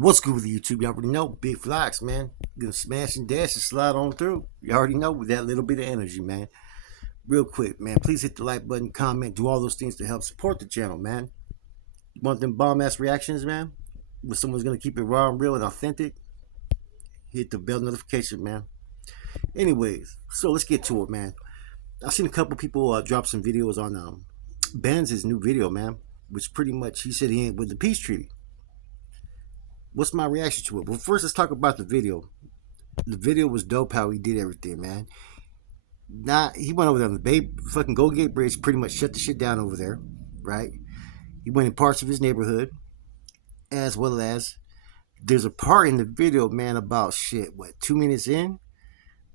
What's good with YouTube? You already know, big flags, man. Gonna smash and dash and slide on through. You already know with that little bit of energy, man. Real quick, man. Please hit the like button, comment, do all those things to help support the channel, man. You want them bomb ass reactions, man? Where someone's gonna keep it raw and real and authentic? Hit the bell notification, man. Anyways, so let's get to it, man. I've seen a couple people drop some videos on Bandz' new video, man, which pretty much he said he ain't with the peace treaty. What's my reaction to it? Well, first let's talk about the video. The video was dope how he did everything, man. He went over there on the fucking Golden Gate Bridge, pretty much shut the shit down over there, right? He went in parts of his neighborhood, as well as there's a part in the video, man, about shit, 2 minutes in,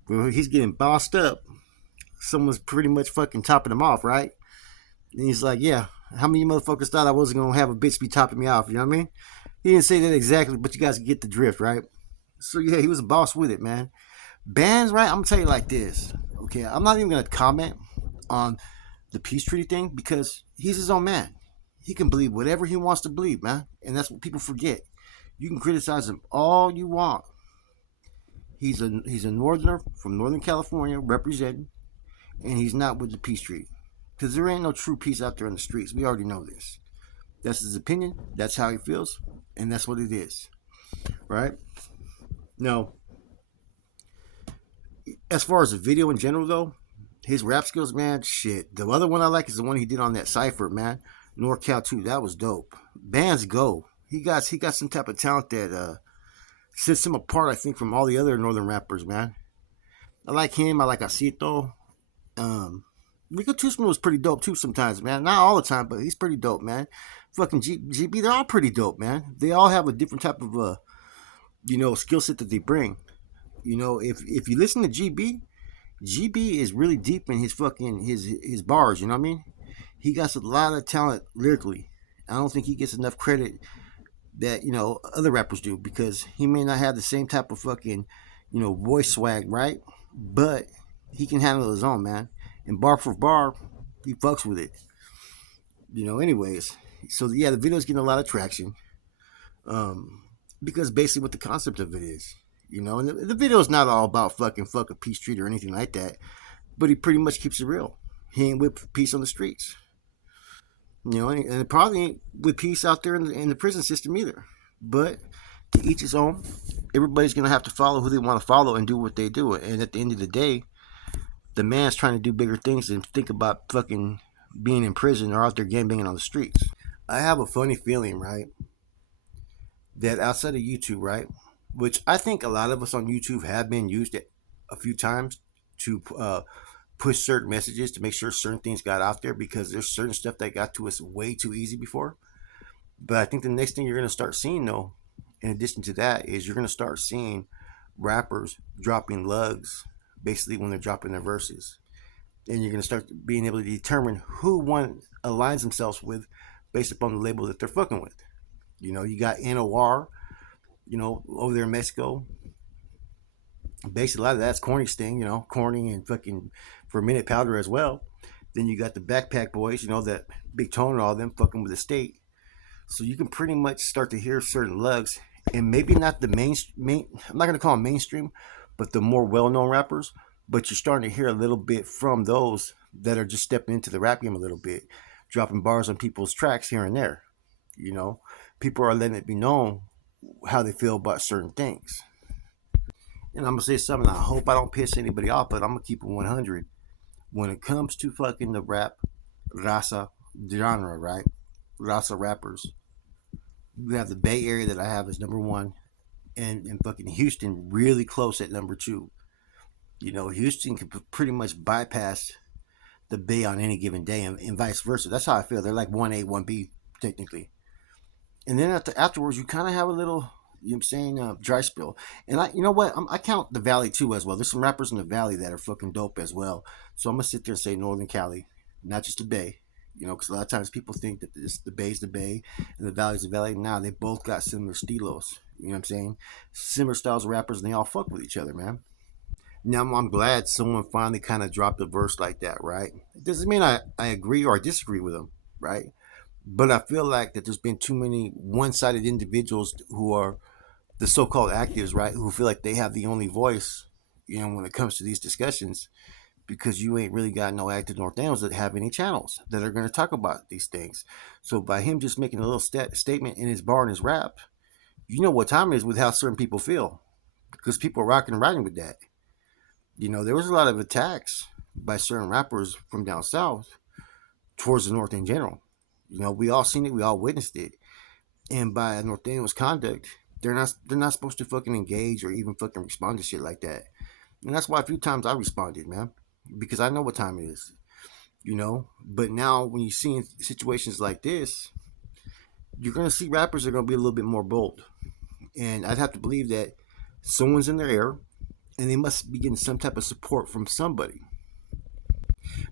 where he's getting bossed up. Someone's pretty much fucking topping him off, right? And he's like, yeah, how many motherfuckers thought I wasn't gonna have a bitch be topping me off, you know what I mean? He didn't say that exactly, but you guys get the drift, right? So yeah, he was a boss with it, man. Bandz, right? I'm gonna tell you like this. Okay, I'm not even gonna comment on the peace treaty thing because he's his own man. He can believe whatever he wants to believe, man. And that's what people forget. You can criticize him all you want. He's a northerner from Northern California representing, and he's not with the peace treaty. Because there ain't no true peace out there in the streets. We already know this. That's his opinion. That's how he feels. And that's what it is. Right? Now, as far as the video in general, though, his rap skills, man, shit. The other one I like is the one he did on that Cypher, man. NorCal 2. That was dope. Bandz go. He got some type of talent that sets him apart, I think, from all the other northern rappers, man. I like him. I like Acito. Rico Tusman was pretty dope too sometimes, man. Not all the time, but he's pretty dope, man. Fucking GB, they're all pretty dope, man. They all have a different type of skill set that they bring. You know, if you listen to GB is really deep in his fucking his bars, you know what I mean? He got a lot of talent lyrically. I don't think he gets enough credit that, other rappers do because he may not have the same type of fucking, voice swag, right? But he can handle his own, man. And bar for bar, he fucks with it. Anyways. So, yeah, the video's getting a lot of traction. Because basically what the concept of it is. And the video's not all about fuck a peace treaty or anything like that. But he pretty much keeps it real. He ain't with peace on the streets. And it probably ain't with peace out there in the prison system either. But to each his own. Everybody's going to have to follow who they want to follow and do what they do. And at the end of the day, the man's trying to do bigger things than think about fucking being in prison or out there gangbanging on the streets. I have a funny feeling, right, that outside of YouTube, right, which I think a lot of us on YouTube have been used a few times to push certain messages to make sure certain things got out there because there's certain stuff that got to us way too easy before. But I think the next thing you're going to start seeing, though, in addition to that, is you're going to start seeing rappers dropping lugs basically when they're dropping their verses. And you're going to start being able to determine who one aligns themselves with based upon the label that they're fucking with. You got NOR, over there in Mexico. Basically, a lot of that's Corny Sting, Corny and fucking for a minute Powder as well. Then you got the Backpack Boys, that Big Tone and all them fucking with the state. So you can pretty much start to hear certain lugs, and maybe not the main I'm not going to call them mainstream, but the more well-known rappers, but you're starting to hear a little bit from those that are just stepping into the rap game a little bit, dropping bars on people's tracks here and there. People are letting it be known how they feel about certain things. And I'm going to say something, I hope I don't piss anybody off, but I'm going to keep it 100. When it comes to fucking the rap raza genre, right? Raza rappers. You have the Bay Area that I have as number one. And fucking Houston really close at number two. Houston can pretty much bypass the Bay on any given day and vice versa. That's how I feel. They're like 1A, 1B technically. And then afterwards, you kind of have a little, dry spill. And I count the Valley too as well. There's some rappers in the Valley that are fucking dope as well. So I'm going to sit there and say Northern Cali, not just the Bay. Because a lot of times people think that the Bay's the Bay and the Valley's the Valley. Now they both got similar stilos. You know what I'm saying? Similar styles of rappers, and they all fuck with each other, man. Now, I'm glad someone finally kind of dropped a verse like that, right? It doesn't mean I agree or I disagree with them, right? But I feel like that there's been too many one-sided individuals who are the so-called actives, right, who feel like they have the only voice, when it comes to these discussions, because you ain't really got no active Northanians that have any channels that are going to talk about these things. So by him just making a little statement in his bar and his rap, you know what time it is with how certain people feel, because people are rocking and riding with that. There was a lot of attacks by certain rappers from down south towards the North in general. We all seen it, we all witnessed it, and by Northanians' conduct, they're not supposed to fucking engage or even fucking respond to shit like that. And that's why a few times I responded, man, because I know what time it is. But now when you see in situations like this, you're gonna see rappers are gonna be a little bit more bold, and I'd have to believe that someone's in their ear, and they must be getting some type of support from somebody.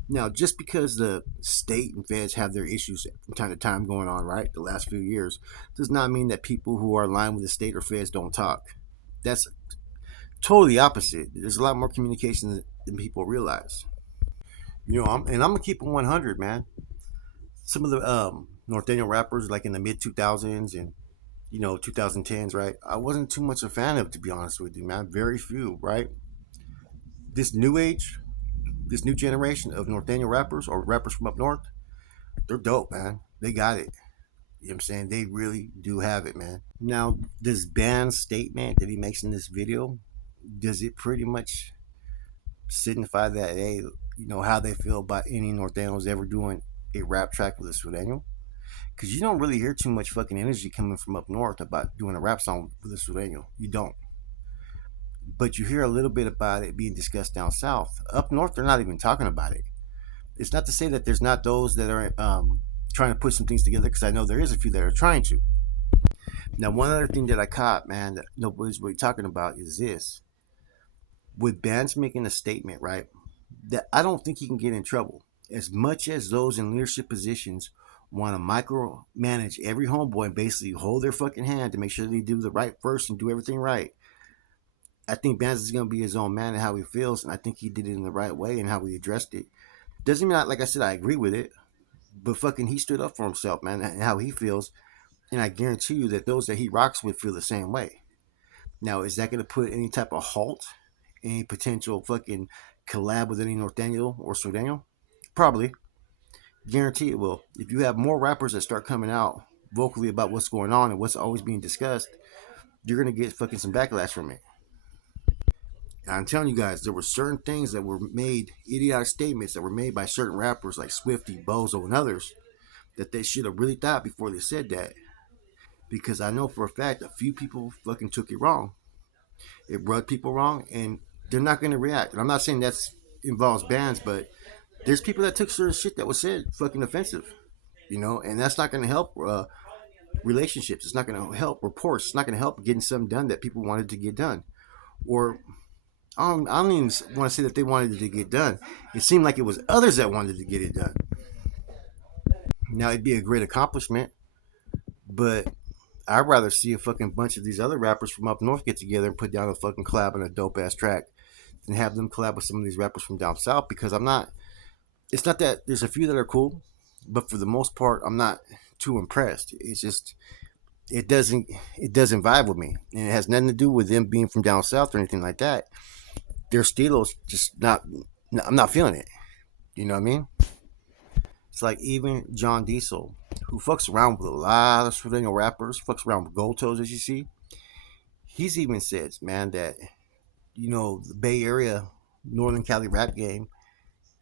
Now, just because the state and feds have their issues from time to time going on, right, the last few years, does not mean that people who are aligned with the state or feds don't talk. That's totally opposite. There's a lot more communication than people realize. And I'm gonna keep it 100, man. Some of the North Daniel rappers, like in the mid 2000s and 2010s, right? I wasn't too much a fan of, to be honest with you, man. Very few, right? This new age, this new generation of North Daniel rappers or rappers from up north, they're dope, man. They got it. You know what I'm saying? They really do have it, man. Now, this Bandz statement that he makes in this video, does it pretty much signify that, hey, how they feel about any North Daniels ever doing a rap track with a Sureño? Because you don't really hear too much fucking energy coming from up north about doing a rap song with a Sureño. You don't. But you hear a little bit about it being discussed down south. Up north, they're not even talking about it. It's not to say that there's not those that are trying to put some things together, because I know there is a few that are trying to. Now, one other thing that I caught, man, that nobody's really talking about is this. With Bandz making a statement, right, that I don't think he can get in trouble. As much as those in leadership positions want to micromanage every homeboy and basically hold their fucking hand to make sure they do the right first and do everything right, I think Bandz is going to be his own man and how he feels, and I think he did it in the right way and how he addressed it. Doesn't mean, like I said, I agree with it, but fucking he stood up for himself, man, and how he feels, and I guarantee you that those that he rocks with feel the same way. Now, is that going to put any type of halt, any potential fucking collab with any North Daniel or Sureño? Probably. Guarantee it will. If you have more rappers that start coming out vocally about what's going on and what's always being discussed, you're going to get fucking some backlash from it. I'm telling you guys, there were certain things that were made, idiotic statements that were made by certain rappers like Swifty, Bozo, and others, that they should have really thought before they said that. Because I know for a fact a few people fucking took it wrong. It rubbed people wrong, and they're not going to react. And I'm not saying that involves Bandz, but there's people that took certain shit that was said fucking offensive, and that's not going to help relationships. It's not going to help reports. It's not going to help getting something done that people wanted to get done. Or I don't even want to say that they wanted it to get done. It seemed like it was others that wanted to get it done. Now, it'd be a great accomplishment, but I'd rather see a fucking bunch of these other rappers from up north get together and put down a fucking collab on a dope ass track than have them collab with some of these rappers from down south, because it's not that there's a few that are cool, but for the most part, I'm not too impressed. It's just, it doesn't vibe with me, and it has nothing to do with them being from down south or anything like that. Their styles just not. I'm not feeling it. You know what I mean? It's like even John Diesel, who fucks around with a lot of Slovenian rappers, fucks around with Gold Toes, as you see. He's even said, man, that the Bay Area, Northern Cali rap game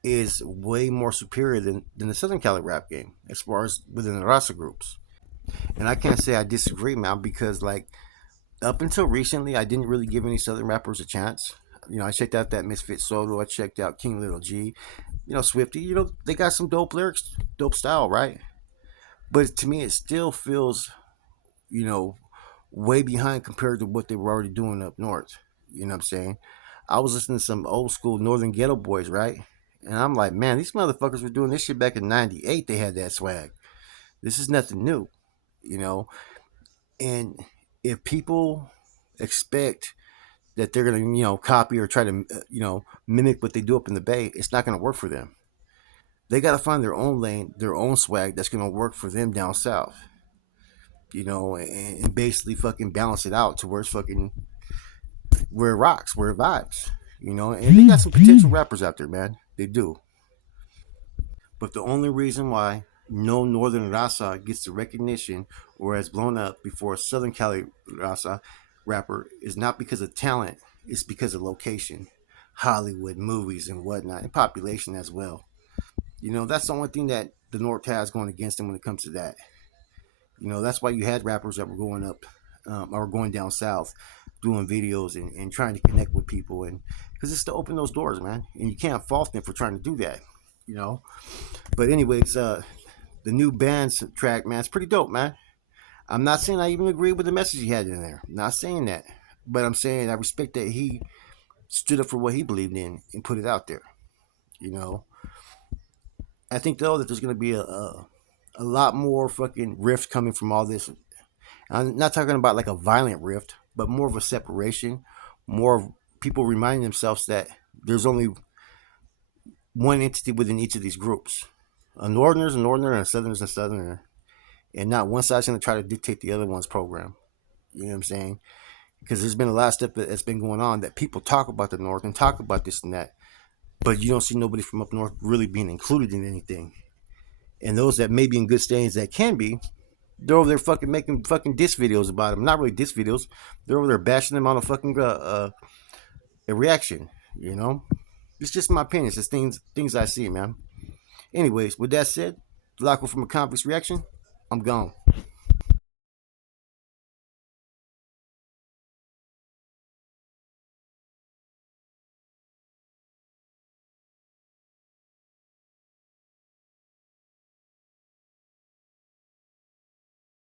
is way more superior than the Southern Cali rap game as far as within the Rasa groups. And I can't say I disagree, man, because like up until recently, I didn't really give any Southern rappers a chance. I checked out that Misfit Soto. I checked out King Little G. Swifty. They got some dope lyrics, dope style, right? But to me, it still feels, you know, way behind compared to what they were already doing up north. You know what I'm saying? I was listening to some old school Northern Ghetto Boys, right? And I'm like, man, these motherfuckers were doing this shit back in '98. They had that swag. This is nothing new, you know? And if people expect that they're going to, copy or try to, mimic what they do up in the Bay, it's not going to work for them. They got to find their own lane, their own swag that's going to work for them down south. and basically fucking balance it out to where it's fucking where it rocks, where it vibes, and they got some potential rappers out there, man. They do. But the only reason why no Northern Raza gets the recognition or has blown up before a Southern Cali Raza rapper is not because of talent, it's because of location. Hollywood, movies, and whatnot, and population as well. That's the only thing that the North has going against them when it comes to that. That's why you had rappers that were going up or going down south doing videos and trying to connect with people, and because it's to open those doors, man, and you can't fault them for trying to do that. you know but anyways, the new Bandz track, man, it's pretty dope, man. I'm not saying I even agree with the message he had in there, I'm not saying that, but I'm saying I respect that he stood up for what he believed in and put it out there. you know I think though that there's going to be a lot more fucking rift coming from all this. I'm not talking about like a violent rift, but more of a separation, more of people reminding themselves that there's only one entity within each of these groups. A northerner's a northerner, and a southerner's a southerner, and not one side's going to try to dictate the other one's program. You know what I'm saying? Because there's been a lot of stuff that's been going on that people talk about the north and talk about this and that, but you don't see nobody from up north really being included in anything. And those that may be in good standings that can be, they're over there fucking making fucking diss videos about them. Not really diss videos. They're over there bashing them on a fucking a reaction. You know, it's just my opinion. It's just things I see, man. Anyways, with that said, Flacco from a convict's reaction. I'm gone.